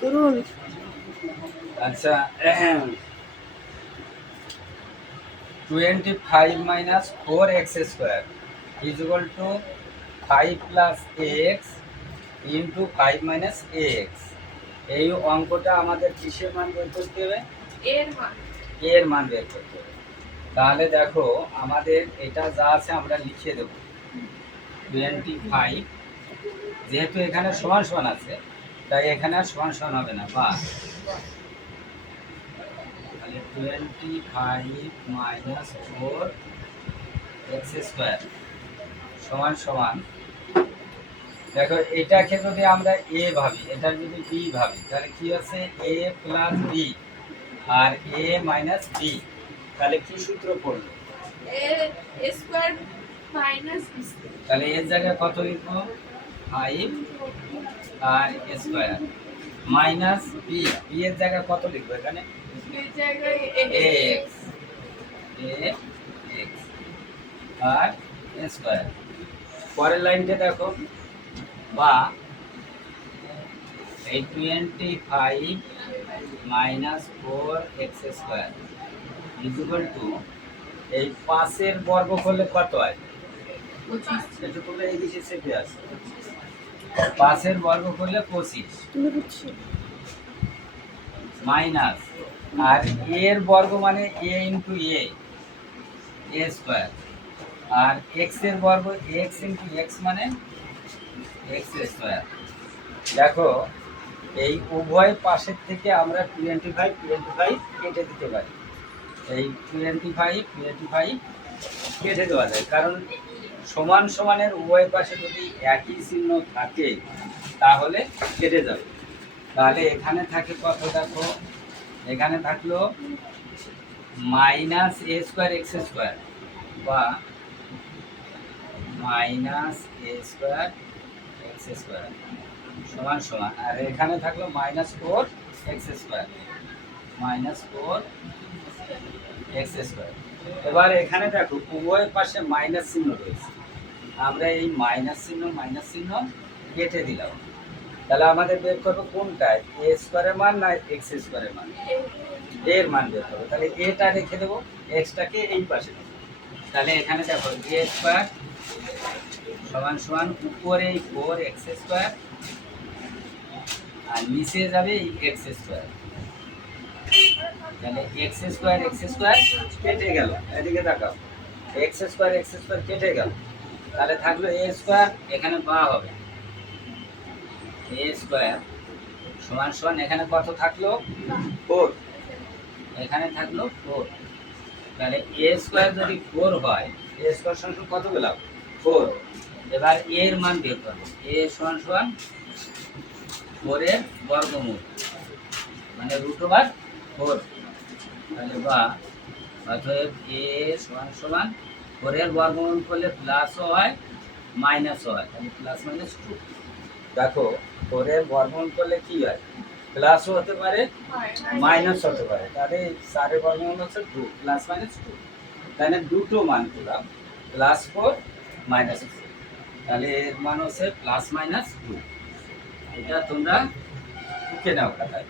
করুন। আচ্ছা, 25 minus 4x square is equal to 5 plus ax into 5 minus ax। এই অঙ্কটা আমাদের কিসের মান বের করতে হবে? এর মান বের করতে হবে। তাহলে দেখো আমাদের এটা যা আছে আমরা লিখে দেব 25, যেহেতু এখানে সমান সমান আছে তাই এখানে আর সমান সমান হবে না, বা তাহলে 25 minus 4x square সমান সমান, দেখো এটাকে যদি আমরা এ ভাবি, এটা যদি বি ভাবি, তাহলে কি আছে এ প্লাস বি আর এ মাইনাস বি, তাহলে কি সূত্র পড়লো? এ স্কয়ার মাইনাস বি স্কয়ার। তাহলে এর জায়গায় কত লিখবো? 5 আর স্কয়ার মাইনাস বি, বি এর জায়গায় কত লিখবো? এখানে এর জায়গায় এক্স, এক্স আর স্কয়ার। পরের লাইনটা দেখো, বা এই 25 minus 4x square is equal to, এই 5-এর বর্গ করলে কত হয়? 25। এটা তোমরা এই দিকে চেপে আসো, 5-এর বর্গ করলে 25 মাইনাস, আর এর বর্গ মানে এ ইন্টু এ, এ স্কয়ার, আর এক্স এর বর্গ এক্স ইন্টু এক্স মানে এক্স স্কয়ার। দেখো এই উভয় পাশের থেকে আমরা 25 কেটে দিতে পারি, এই 25 কেটে দেওয়া যায়, কারণ সমান সমানের উভয় পাশে যদি একই চিহ্ন থাকে তাহলে কেটে যাবে। তাহলে এখানে থাকে কত? দেখো এখানে থাকলো মাইনাস এ স্কোয়ার এক্স স্কোয়ার, বা মাইনাস এ স্কোয়ার এক্স স্কোয়ার সমান সমান, আর এখানে থাকলো minus 4x square, minus 4x square. এবার এখানে দেখো উভয় পাশে মাইনাস চিহ্ন রয়েছে, আমরা এই মাইনাস চিহ্ন কেটে দিলাম। তাহলে আমাদের বের করবো কোনটায়, এ স্কোয়ারের মান না এক্স স্কোয়ারের মান? এর মান বের করবো। তাহলে এটা রেখে দেবো, এক্সটাকে এই পাশে দেবো। তাহলে এখানে দেখো এ স্কোয়ার সমান সমান উপরে 4x স্কোয়ার আর নিচে যাবে এই এক্স স্কোয়ার। তাহলে এক্স স্কোয়ার কেটে গেল, এদিকে তাকাও, এক্স স্কোয়ার কেটে গেল, তাহলে থাকলো এ স্কোয়ার, এখানে বা হবে এ স্কোয়ার সমান সমান, এখানে কত থাকলো? 4, এখানে থাকলো 4। তাহলে এ স্কোয়ার যদি 4 হয়, এ স্কোয়ার সমান কত পেলাম? 4। এবার এর মান বের করবো, এ সমান সমান 4 এর বর্গমূল মানে √4। তাহলে বা অতএব এ সমান সমান 4 এর বর্গমূল করলে প্লাসও হয় মাইনাসও হয়, তাহলে প্লাস মাইনাস 2। দেখো 4 এর বর্গমূল করলে কি হয়? প্লাসও হতে পারে মাইনাস হতে পারে, তাহলে 4 এর বর্গমূল হচ্ছে 2 প্লাস মাইনাস 2, তাহলে দুটো মান পেলাম +4 -4, তাহলে এর মান হচ্ছে +-2। এটা তোমরা লিখে নাও খাতায়।